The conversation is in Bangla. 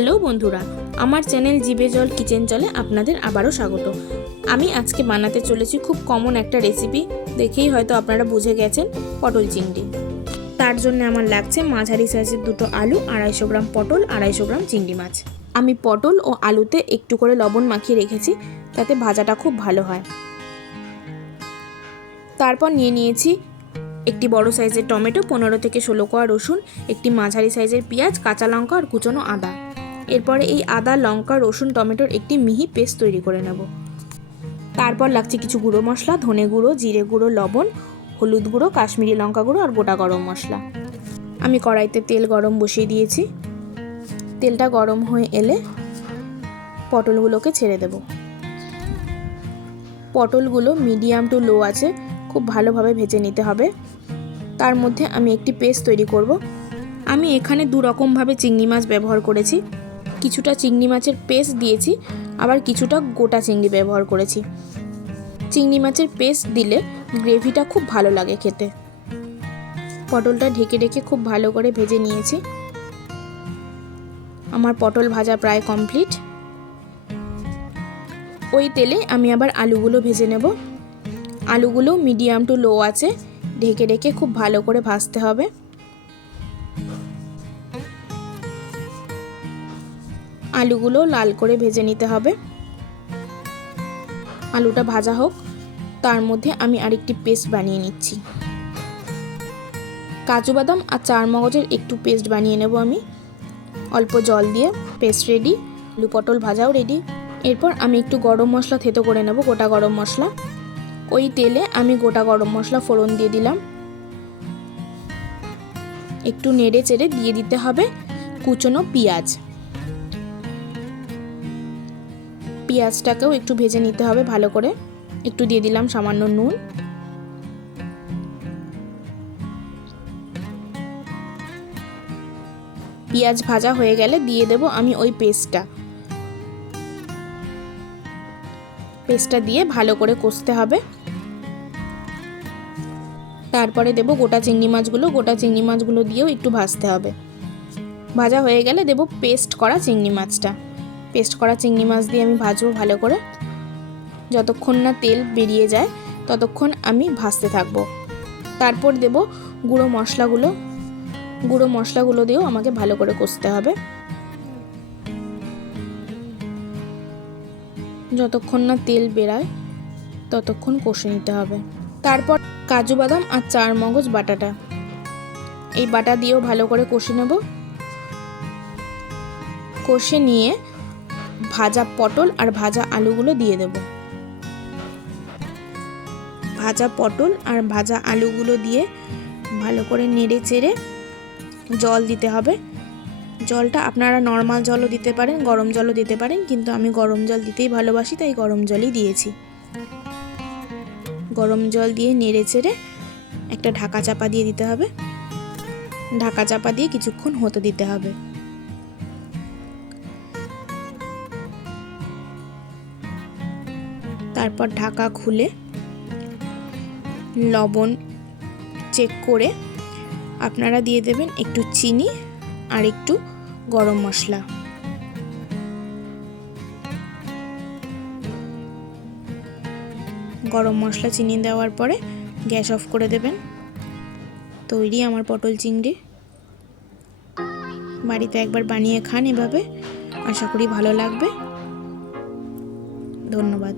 হ্যালো বন্ধুরা, আমার চ্যানেল জিভে জল কিচেন জলে আপনাদের আবারও স্বাগত। আমি আজকে বানাতে চলেছি খুব কমন একটা রেসিপি, দেখেই হয়তো আপনারা বুঝে গেছেন, পটল চিংড়ি। তার জন্য আমার লাগছে মাঝারি সাইজের দুটো আলু, 250 গ্রাম পটল, 250 গ্রাম চিংড়ি মাছ। আমি পটল ও আলুতে একটু করে লবণ মাখিয়ে রেখেছি, তাতে ভাজাটা খুব ভালো হয়। তারপর নিয়ে নিয়েছি একটি বড় সাইজের টমেটো, 15 থেকে 16 কোয়া রসুন, একটি মাঝারি সাইজের পেঁয়াজ, কাঁচা লঙ্কা আর কুচনো আদা। এরপরে এই আদা, লঙ্কা, রসুন, টমেটোর একটি মিহি পেস্ট তৈরি করে নেব। তারপর লাগছে কিছু গুঁড়ো মশলা, ধনে গুঁড়ো, জিরে গুঁড়ো, লবণ, হলুদ গুঁড়ো, কাশ্মীরি লঙ্কা গুঁড়ো আর গোটা গরম মশলা। আমি কড়াইতে তেল গরম বসিয়ে দিয়েছি। তেলটা গরম হয়ে এলে পটলগুলোকে ছেড়ে দেব। পটলগুলো মিডিয়াম টু লো আছে খুব ভালোভাবে ভেজে নিতে হবে। তার মধ্যে আমি একটি পেস্ট তৈরি করব। আমি এখানে দু রকমভাবে চিংড়ি মাছ ব্যবহার করেছি। কিছুটা চিংড়ি মাছের পেস্ট দিয়েছি, আবার কিছুটা গোটা চিংড়ি ব্যবহার করেছি। চিংড়ি মাছের পেস্ট দিলে গ্রেভিটা খুব ভালো লাগে খেতে। পটলটা ঢেকে ঢেকে খুব ভালো করে ভেজে নিয়েছি। আমার পটল ভাজা প্রায় কমপ্লিট। ওই তেলে আমি আবার আলুগুলো ভেজে নেব। আলুগুলো মিডিয়াম টু লো আছে ঢেকে ঢেকে খুব ভালো করে ভাজতে হবে। আলুগুলো লাল করে ভেজে নিতে হবে। আলুটা ভাজা হোক, তার মধ্যে আমি আরেকটি পেস্ট বানিয়ে নিচ্ছি। কাজু বাদাম আর চারমগজের একটু পেস্ট বানিয়ে নেব আমি। অল্প জল দিয়ে পেস্ট রেডি। আলু পটল ভাজাও রেডি। এরপর আমি একটু গরম মশলা থেতো করে নেব, গোটা গরম মশলা। ওই তেলে আমি গোটা গরম মশলা ফোড়ন দিয়ে দিলাম। একটু নেড়ে চেড়ে দিয়ে দিতে হবে কুচনো পেঁয়াজ। পেঁয়াজটাকেও একটু ভেজে নিতে হবে ভালো করে। একটু দিয়ে দিলাম সামান্য নুন। পেঁয়াজ ভাজা হয়ে গেলে দিয়ে দেব আমি ওই পেস্টটা দিয়ে ভালো করে কষতে হবে। তারপরে দেব গোটা চিংড়ি মাছগুলো। গোটা চিংড়ি মাছগুলো দিয়েও একটু ভাজতে হবে। ভাজা হয়ে গেলে দেব পেস্ট করা চিংড়ি মাছটা। পেস্ট করা চিংড়ি মাছ দিয়ে আমি ভাজবো ভালো করে। যতক্ষণ না তেল বেরিয়ে যায় ততক্ষণ আমি ভাজতে থাকবো। তারপর দেব গুঁড়ো মশলাগুলো। গুঁড়ো মশলাগুলো দিয়েও আমাকে ভালো করে কষতে হবে। যতক্ষণ না তেল বেরায় ততক্ষণ কষে নিতে হবে। তারপর কাজু বাদাম আর চারমগজ বাটাটা, এই বাটা দিয়েও ভালো করে কষে নেব। কষে নিয়ে ভাজা পটল আর ভাজা আলুগুলো দিয়ে দেব। ভাজা পটল আর ভাজা আলুগুলো দিয়ে ভালো করে নেড়ে চেড়ে জল দিতে হবে। জলটা আপনারা নর্মাল জলও দিতে পারেন, গরম জলও দিতে পারেন, কিন্তু আমি গরম জল দিতেই ভালোবাসি, তাই গরম জলই দিয়েছি। গরম জল দিয়ে নেড়ে চেড়ে একটা ঢাকা চাপা দিয়ে দিতে হবে। ঢাকা চাপা দিয়ে কিছুক্ষণ হতে দিতে হবে। তারপর ঢাকা খুলে লবণ চেক করে আপনারা দিয়ে দেবেন একটু চিনি আর একটু গরম মশলা। গরম মশলা চিনি দেওয়ার পরে গ্যাস অফ করে দেবেন। তৈরি আমার পটল চিংড়ি। বাড়িতে একবার বানিয়ে খান এভাবে, আশা করি ভালো লাগবে। ধন্যবাদ।